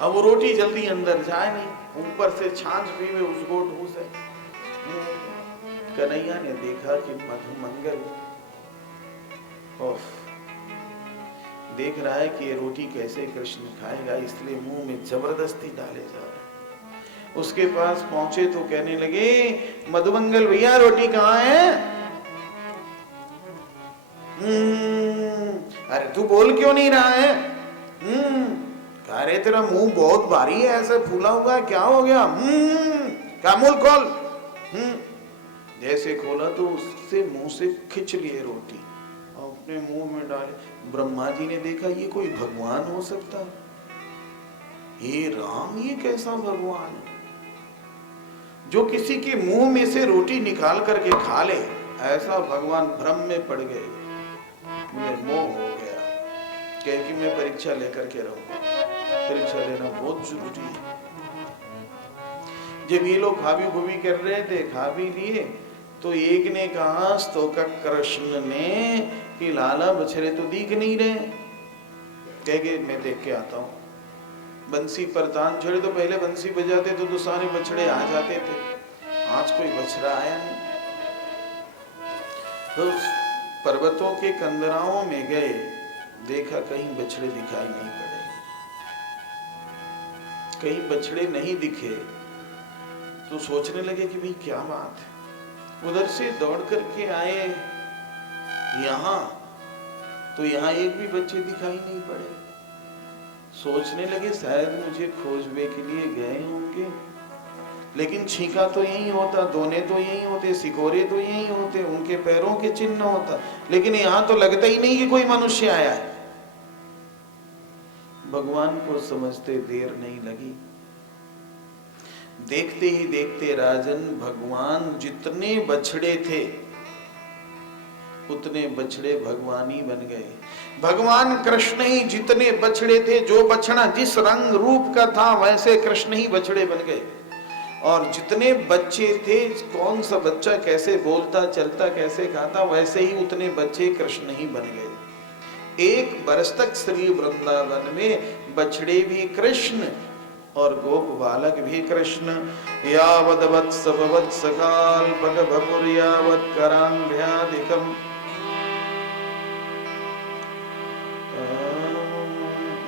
अब वो रोटी जल्दी अंदर जाए नहीं, ऊपर से छाछ भी वे उसको ठूसे। कन्हैया ने देखा कि मधुमंगल देख रहा है कि ये रोटी कैसे कृष्ण खाएगा, इसलिए मुंह में जबरदस्ती डाले जा रहा है। उसके पास पहुंचे तो कहने लगे, मधुमंगल भैया रोटी कहाँ है? अरे तू बोल क्यों नहीं रहा है? अरे तेरा मुंह बहुत भारी है, ऐसे फूला हुआ है, क्या हो गया? क्या मुंह खोल। जैसे खोला तो उससे मुंह से खिंच लिए रोटी और अपने मुंह में डाले। ब्रह्मा जी ने देखा ये कोई भगवान हो सकता है? हे राम, ये कैसा भगवान है जो किसी के मुंह में से रोटी निकाल करके खा ले? ऐसा भगवान भ्रम में पड़ गए। मुझे मोह हो गया, कह कि मैं परीक्षा लेकर के रहूंगा। परीक्षा लेना बहुत जरूरी है। जब ये लोग खावी खूबी कर रहे थे, खा भी लिए, तो एक ने कहा स्तोकक कृष्ण ने कि लाला बछड़े तो दिख नहीं रहे। कह के मैं देख के आता हूँ। बंसी पर तान छड़े तो पहले बंसी बजाते तो सारे बछड़े आ जाते थे, आज कोई बछड़ा आया नहीं। तो पर्वतों के कंदराओं में गए, देखा कहीं बछड़े दिखाई नहीं पड़े। कहीं बछड़े नहीं दिखे तो सोचने लगे कि भाई क्या बात है। उधर से दौड़ करके आए यहाँ, तो यहाँ एक भी बच्चे दिखाई नहीं पड़े। सोचने लगे शायद मुझे खोजने के लिए गए होंगे, लेकिन छींका तो यही होता, दोने तो यही होते, सिकोरे तो यही होते, उनके पैरों के चिन्ह होता, लेकिन यहाँ तो लगता ही नहीं कि कोई मनुष्य आया है। भगवान को समझते देर नहीं लगी। देखते ही देखते राजन, भगवान जितने बछड़े थे उतने बछड़े भगवान ही बन गए। भगवान कृष्ण ही जितने बछड़े थे, जो बछड़ा जिस रंग रूप का था वैसे कृष्ण ही बछड़े बन गए। और जितने बच्चे थे, कौन सा बच्चा कैसे बोलता चलता कैसे खाता, वैसे ही उतने बच्चे कृष्ण ही बन गए। 1 बरस तक श्री वृंदावन में बछड़े भी कृष्ण और गोप बालक भी कृष्ण। यावद वत्स वत्स काल पग भपुर यावद करांभ्यादिकम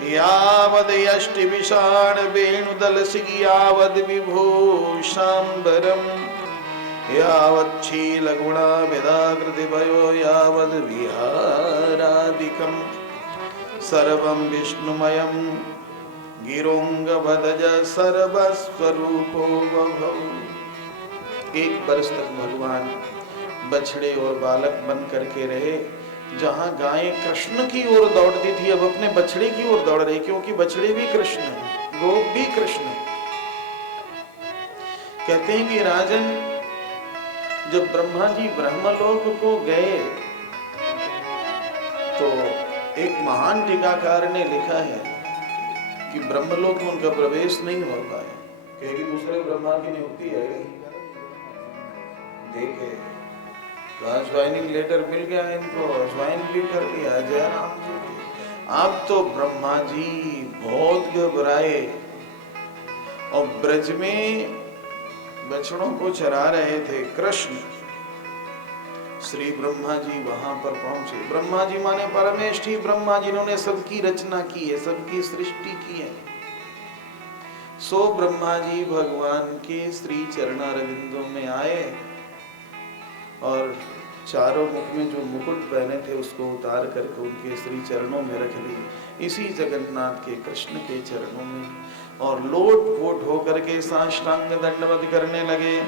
यावद यष्टि विषाण वेणुदल सिगी यावद विभूषांबरम यावद शील गुणा विदाकृति भयो यावद विहारादिकम सर्वं विष्णुमयं गिरोंगवदज सर्वस्वरूपो वभौ। 1 बरस तक भगवान बछड़े और बालक बन करके रहे। जहां गायें कृष्ण की ओर दौड़ती थी, अब अपने बछड़े की ओर दौड़ रही, क्योंकि बछड़े भी कृष्ण है, गोप भी कृष्ण है। कहते हैं कि राजन, जब ब्रह्मा जी ब्रह्मलोक को गए तो एक महान टीकाकार ने लिखा है कि ब्रह्मलोक में उनका प्रवेश नहीं हो पाया, क्योंकि दूसरे ब्रह्मा की नियुक्ति है। देखे ज्वाइनिंग लेटर मिल गया इनको, ज्वाइन भी कर दिया जय राम जी। अब तो ब्रह्मा जी बहुत घबराए और ब्रज में बछड़ों को चरा रहे थे कृष्ण। श्री ब्रह्मा जी वहां पर पहुंचे। ब्रह्मा जी माने परमेष्ठी ब्रह्मा, जिन्होंने सबकी रचना की है, सबकी सृष्टि की है। सो ब्रह्मा जी भगवान के श्री चरणारविंदों में आए और चारों मुख में जो मुकुट पहने थे उसको उतार करके उनके श्री चरणों में रख दी, इसी जगन्नाथ के कृष्ण के चरणों में, और लोट पोट होकर के साष्टांग दंडवत करने लगे।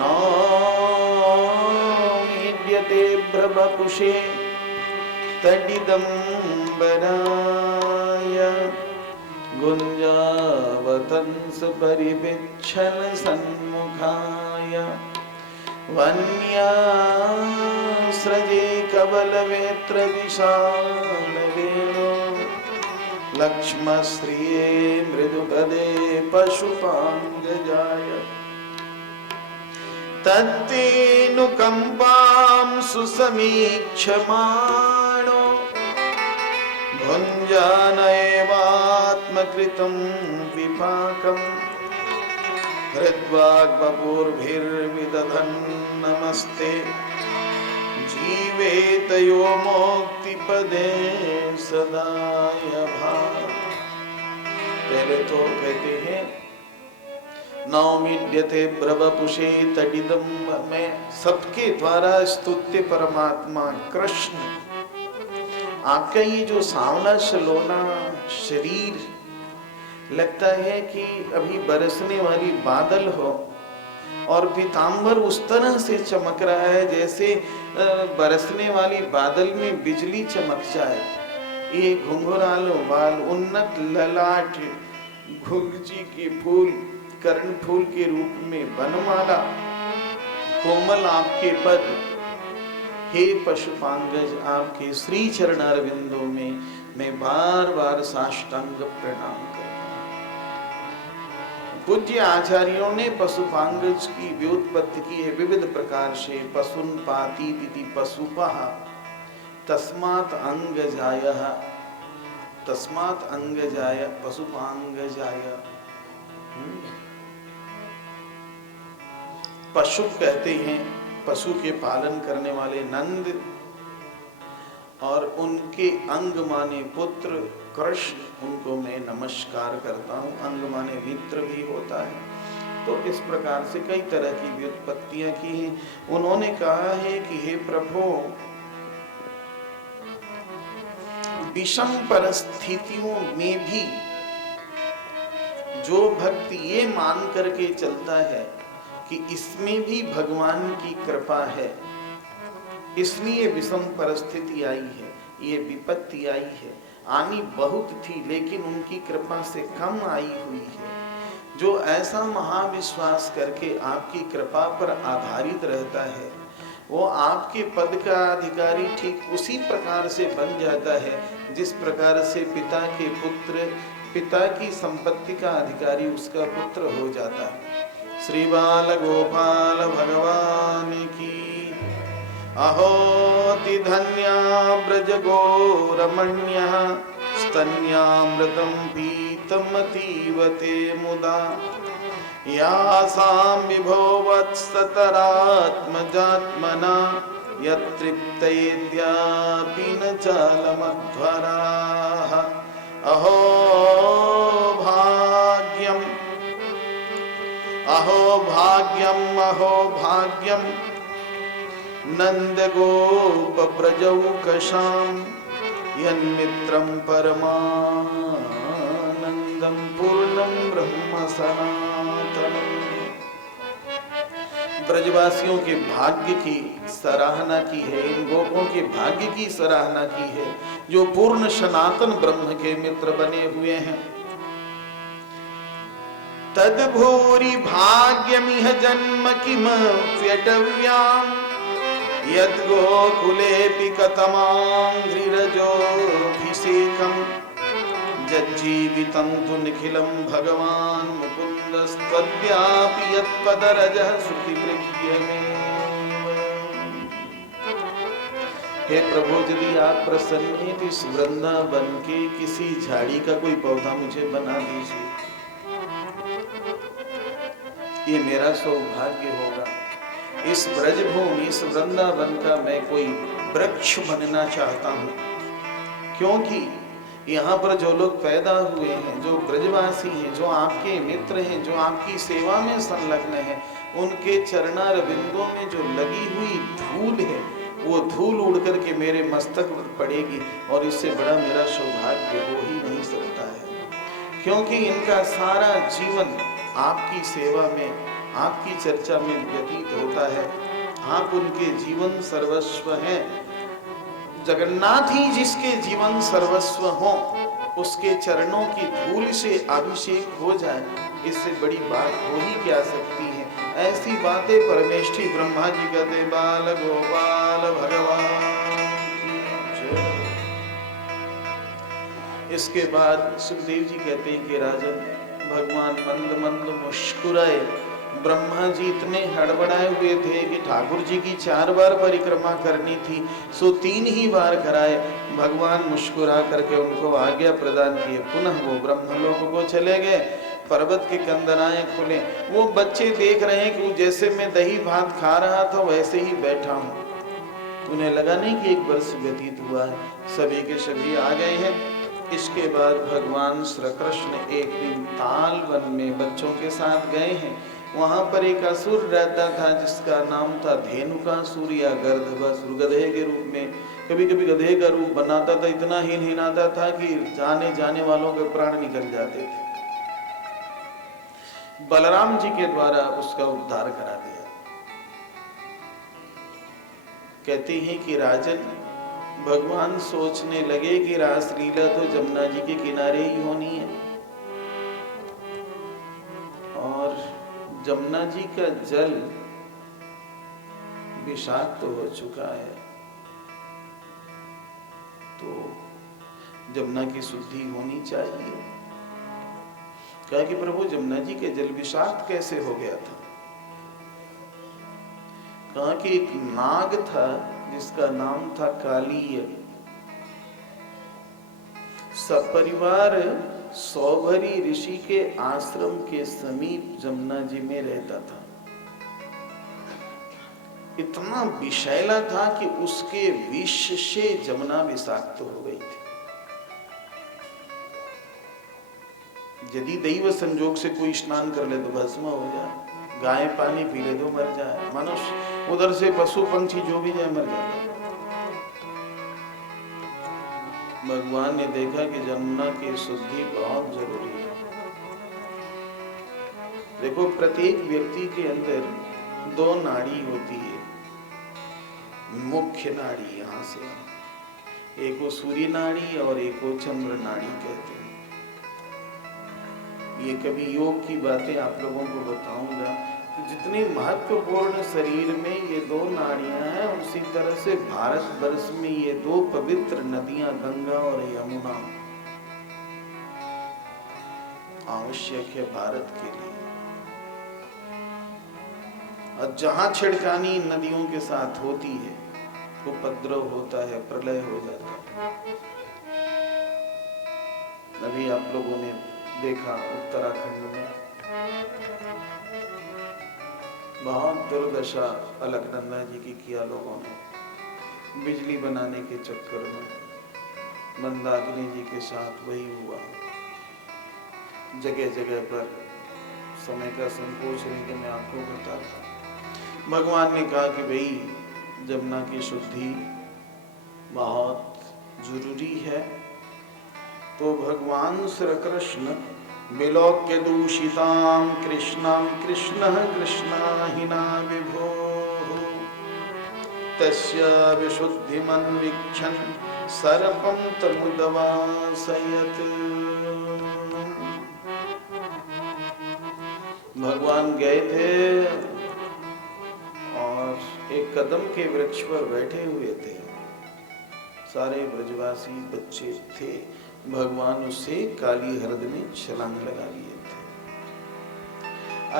नामीड्यते भ्रवपुषे तडिदंबराय गुंजावतंस परिविच्छन सन्मुखाय वन्यास्रजे कवलवेत्र विशालवेणो लक्ष्मश्रिये मृदुपदे पशुपांगजाय तत्तेनुकंपां सुसमीक्षमाणो भुञ्जानैवात्मकृतं विपाकम् हृद्वाग्बपूर्भिर्विदधन् नमस्ते जीवेतयो मोक्तिपदे सदाय भाव। पहले तो कहते हैं नौमीड्यते ब्रवपुषे तडिदम, में सबके द्वारा स्तुत्य परमात्मा कृष्ण, आपका ये जो सांवला सलोना शरीर लगता है कि अभी बरसने वाली बादल हो, और पीतांबर उस तरह से चमक रहा है जैसे बरसने वाली बादल में बिजली चमक जाए। ये घुंघरालो बाल, उन्नत ललाट, घुंघजी के फूल, कर्ण फूल के रूप में बनमाला, कोमल आपके पद, हे पशुपांगज, आपके श्री चरणारविंदों में मैं बार बार साष्टांग प्रणाम करता हूं। पूज्य आचार्यों ने पशुपांगज की व्युत्पत्ति की है विविध प्रकार से। पशुन पाती तिथि पशुपः तस्मात् अंगजायः, तस्मात् अंगजाय पशुपांगजाय। पशु कहते हैं पशु के पालन करने वाले नंद, और उनके अंग माने पुत्र कृष्ण, उनको मैं नमस्कार करता हूँ। अंग माने मित्र भी होता है। तो इस प्रकार से कई तरह की व्युत्पत्तियां की हैं। उन्होंने कहा है कि हे प्रभु, विषम परिस्थितियों में भी जो भक्त ये मान करके चलता है कि इसमें भी भगवान की कृपा है, इसलिए विषम परिस्थिति आई है, ये विपत्ति आई है। आनी बहुत थी लेकिन उनकी कृपा से कम आई हुई है। जो ऐसा महाविश्वास करके आपकी कृपा पर आधारित रहता है, वो आपके पद का अधिकारी ठीक उसी प्रकार से बन जाता है जिस प्रकार से पिता के पुत्र पिता की संपत्ति का अधिकारी उसका पुत्र हो जाता है। श्री बाल गोपाल भगवान की। अहोति धन्या ब्रज गोरमण्यः स्तन्यामृतं पीतमतीवते मुदा यासां विभो वत्सतरात्मजात्मना यत्तृप्तैद्यापि न चालमध्वराः। अहो भाग्यम् अहो भाग्यम् अहो भाग्यम् नंदगोप ब्रजौकशां यन्मित्रं परमानन्दं पूर्णं ब्रह्म सनातनम्। ब्रजवासियों के भाग्य की सराहना की है, इन गोपों के भाग्य की सराहना की है जो पूर्ण सनातन ब्रह्म के मित्र बने हुए हैं। तद्भूरि भाग्यमिह जन्म किम व्यटव्याम यद्गोकुलेऽपि कतमाङ्घ्रिरजोऽभिषेकम् जज्जीवितं तु निखिलं भगवान् मुकुन्दस्त्वद्यापि यत्पदरजः श्रुतिप्रियमेव। हे प्रभु, यदि आप प्रसन्न हैं तो इस वृंदावन के किसी झाड़ी का कोई पौधा मुझे बना दीजिए, ये मेरा सौभाग्य होगा। इस ब्रजभूमि, इस वृंदावन का मैं कोई वृक्ष बनना चाहता हूँ, क्योंकि यहाँ पर जो लोग पैदा हुए हैं, जो ब्रजवासी हैं, जो आपके मित्र हैं, जो आपकी सेवा में संलग्न हैं, उनके चरणारविंदों में जो लगी हुई धूल है, वो धूल उड़ करके मेरे मस्तक पर पड़ेगी, और इससे बड़ा मेरा सौभाग्य हो ही नहीं सकता है, क्योंकि इनका सारा जीवन आपकी सेवा में, आपकी चर्चा में व्यतीत होता है। आप उनके जीवन सर्वस्व हैं। जगन्नाथ ही जिसके जीवन सर्वस्व हो, उसके चरणों की धूल से अभिषेक हो जाए, इससे बड़ी बात हो ही क्या सकती है। ऐसी बातें परमेष्ठी ब्रह्मा जी कहते बाल गोपाल भगवान। इसके बाद सुखदेव जी कहते हैं कि राजन, भगवान मंद मंद मुस्कुराए। ब्रह्मा जी इतने हड़बड़ाए हुए थे कि ठाकुर जी की 4 बार परिक्रमा करनी थी, सो 3 ही बार कराए। भगवान मुस्कुरा करके उनको आज्ञा प्रदान किए, पुनः वो ब्रह्मलोक को चले गए। पर्वत के कंदराएं खुले, वो बच्चे देख रहे हैं कि जैसे मैं दही भात खा रहा था वैसे ही बैठा हूँ। उन्हें लगा नहीं कि 1 वर्ष व्यतीत हुआ है, सभी के सभी आ गए हैं। इसके बाद भगवान श्री कृष्ण एक दिन ताल वन में बच्चों के साथ गए हैं। वहां पर एक असुर रहता था जिसका नाम था धेनुकासुर या गर्दभासुर। गधे के रूप में, कभी कभी गधे का रूप बनाता था, इतना हीन-हीनाता था कि जाने जाने वालों के प्राण निकल जाते थे। बलराम जी के द्वारा उसका उद्धार करा दिया। कहते हैं कि राजन, भगवान सोचने लगे कि रासलीला तो जमुना जी के किनारे ही होनी है, और जमुना जी का जल विषाक्त हो चुका है, तो जमुना की शुद्धि होनी चाहिए। कहा कि प्रभु, जमुना जी के जल विषाक्त कैसे हो गया था? कहा कि एक नाग था जिसका नाम था कालीय, सपरिवार सौभरी ऋषि के आश्रम के समीप जमुना जी में रहता था। इतना विषैला था कि उसके विष से जमुना विषाक्त हो गई थी। यदि दैव संजोग से कोई स्नान कर ले तो भस्म हो जाए, गाय पानी पी ले तो मर जाए, मनुष्य उधर से पशु पंछी जो भी जाए मर जाए। भगवान ने देखा कि जमुना की शुद्धि बहुत जरूरी है। देखो, प्रत्येक व्यक्ति के अंदर 2 नाड़ी होती है, मुख्य नाड़ी यहाँ से, एक को सूर्य नाड़ी और एक को चंद्र नाड़ी कहते हैं। ये कभी योग की बातें आप लोगों को बताऊंगा। तो जितनी महत्वपूर्ण शरीर में ये 2 नाड़ियां हैं, उसी तरह से भारत वर्ष में ये 2 पवित्र नदियां गंगा और यमुना आवश्यक है भारत के लिए। और जहां छिड़कानी नदियों के साथ होती है, उपद्रव होता है, प्रलय हो जाता है। अभी आप लोगों ने देखा उत्तराखंड में बहुत दुर्दशा अलकनंदा जी की किया लोगों ने। बिजली बनाने के चक्कर में मंदाकिनी जी के साथ वही हुआ। जगह जगह पर, समय का संकोच नहीं कि मैं आपको बताता। भगवान ने कहा कि भाई जमुना की शुद्धि बहुत जरूरी है, तो भगवान श्री कृष्ण विलोक्य दूषितां कृष्णां कृष्णः कृष्णाहिना विभो तस्य विशुद्धिमन्वीक्षन् सर्पं तमुदवासयत्। भगवान गए थे और एक कदम के वृक्ष पर बैठे हुए थे। सारे ब्रजवासी बच्चे थे। भगवान उससे काली हरद में छलांग लगा लिए थे।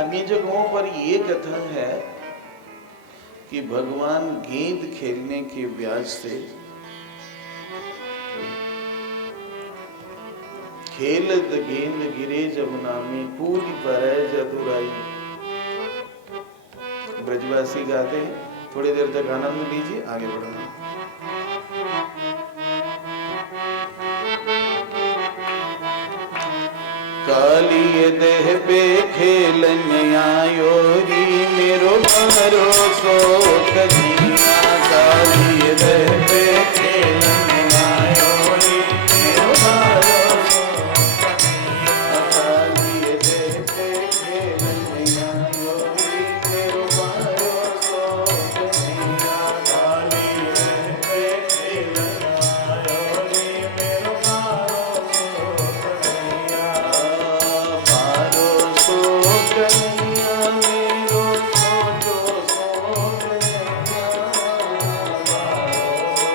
अन्य जगहों पर ये कथा है कि भगवान गेंद खेलने के ब्याज से खेलत गेंद गिरे जमुना में पूरी पर जदुराई। ब्रजवासी गाते हैं, थोड़ी देर तक आनंद लीजिए, आगे बढ़ना। काली देह पे खेलन आयो री मेरो भरोसो कन्हैया। काली देह पे खेलन आयो री मेरो भरोसो कन्हैया। काली देह पे खेलन आयो री मेरो भरोसो कन्हैया। काली देह पे खेलन आयो री मेरो भरोसो कन्हैया। भरोसो कन्हैया मेरो छोटो सो कन्हैया। भरोसो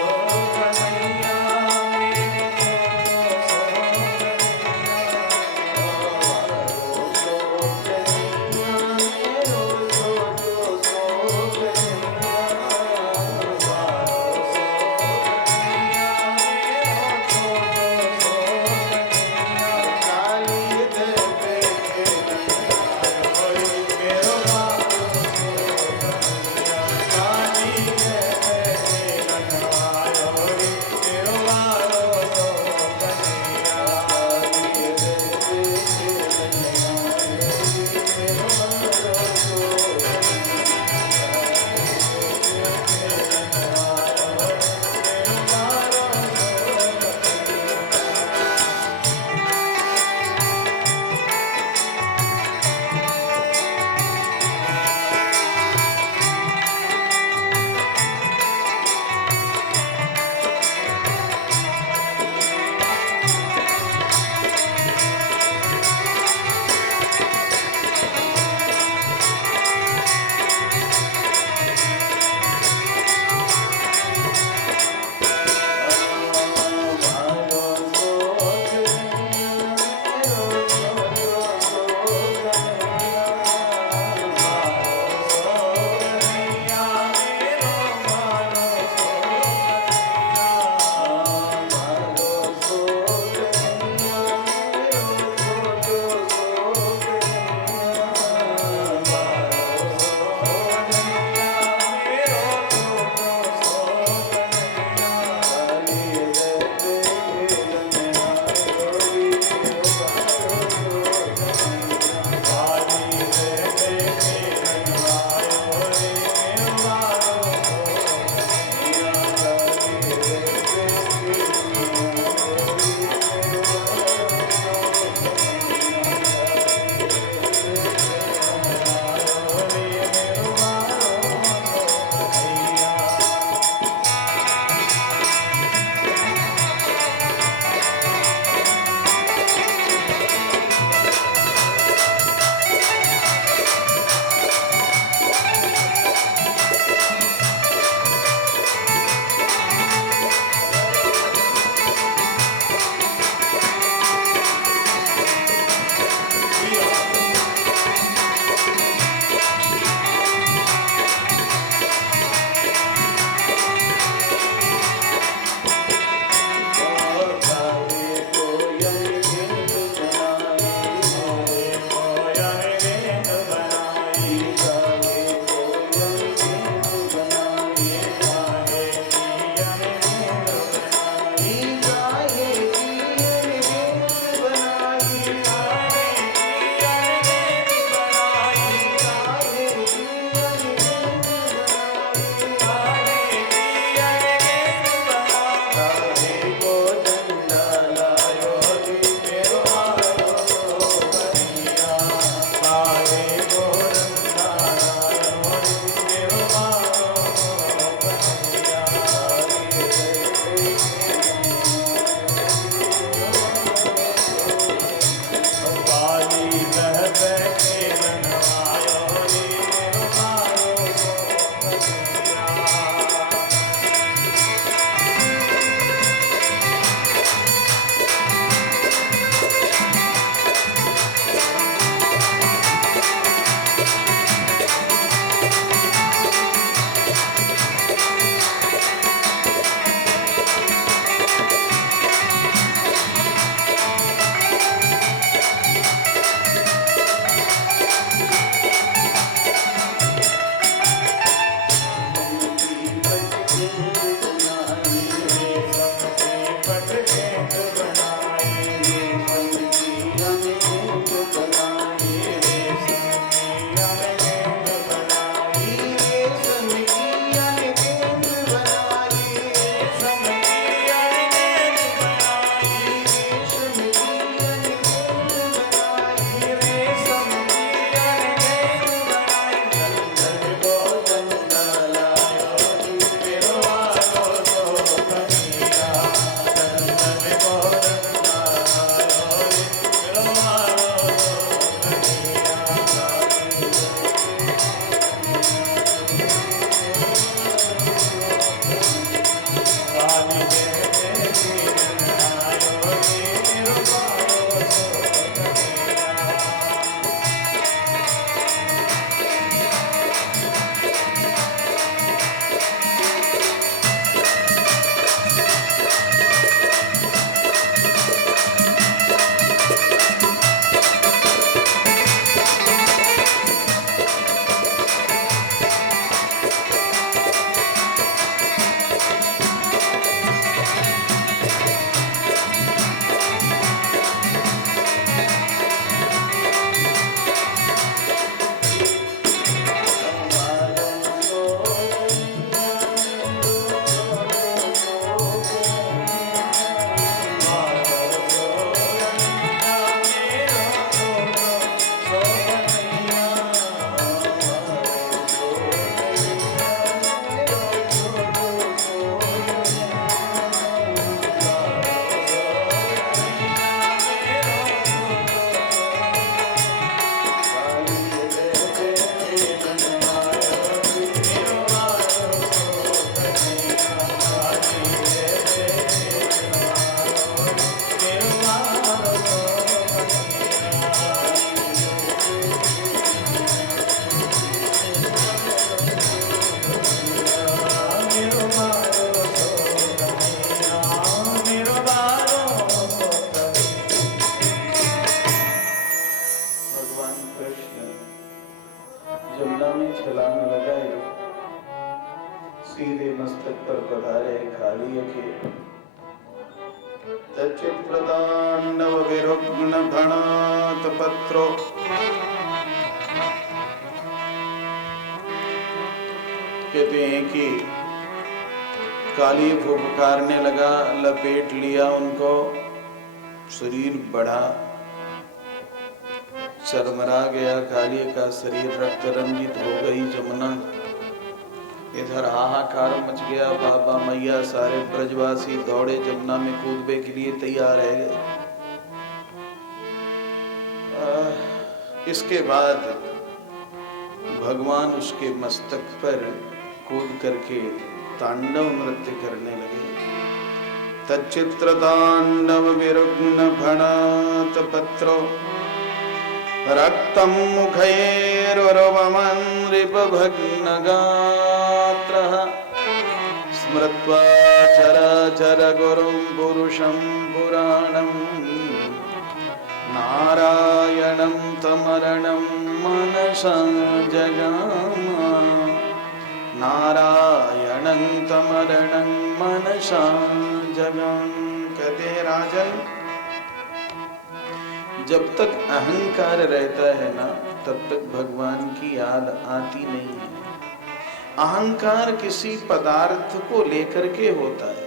भणात पत्रो। कहते हैं कि काली फुफकारने लगा, लपेट लिया उनको, शरीर बढ़ा, चरमरा गया काली का शरीर, रक्त रंजित हो गई जमुना। इधर हाहाकार मच गया, बाबा मैया सारे ब्रजवासी दौड़े जमुना में कूदने के लिए तैयार रह गए। इसके बाद भगवान उसके मस्तक पर कूद करके तांडव नृत्य करने लगे। तच्चित्र तांडव विरुग्न भणात पत्रो रक्तम मुखैरुर्वमन् रिपभग्न गात्रः स्मृत्वा चराचर गुरुं पुरुषं पुराणं नारायणं तमरणं मनसा जगाम। नारायणं तमरणं मनसा जगाम। कहते हैं राजन, जब तक अहंकार रहता है ना, तब तक भगवान की याद आती नहीं है। अहंकार किसी पदार्थ को लेकर के होता है।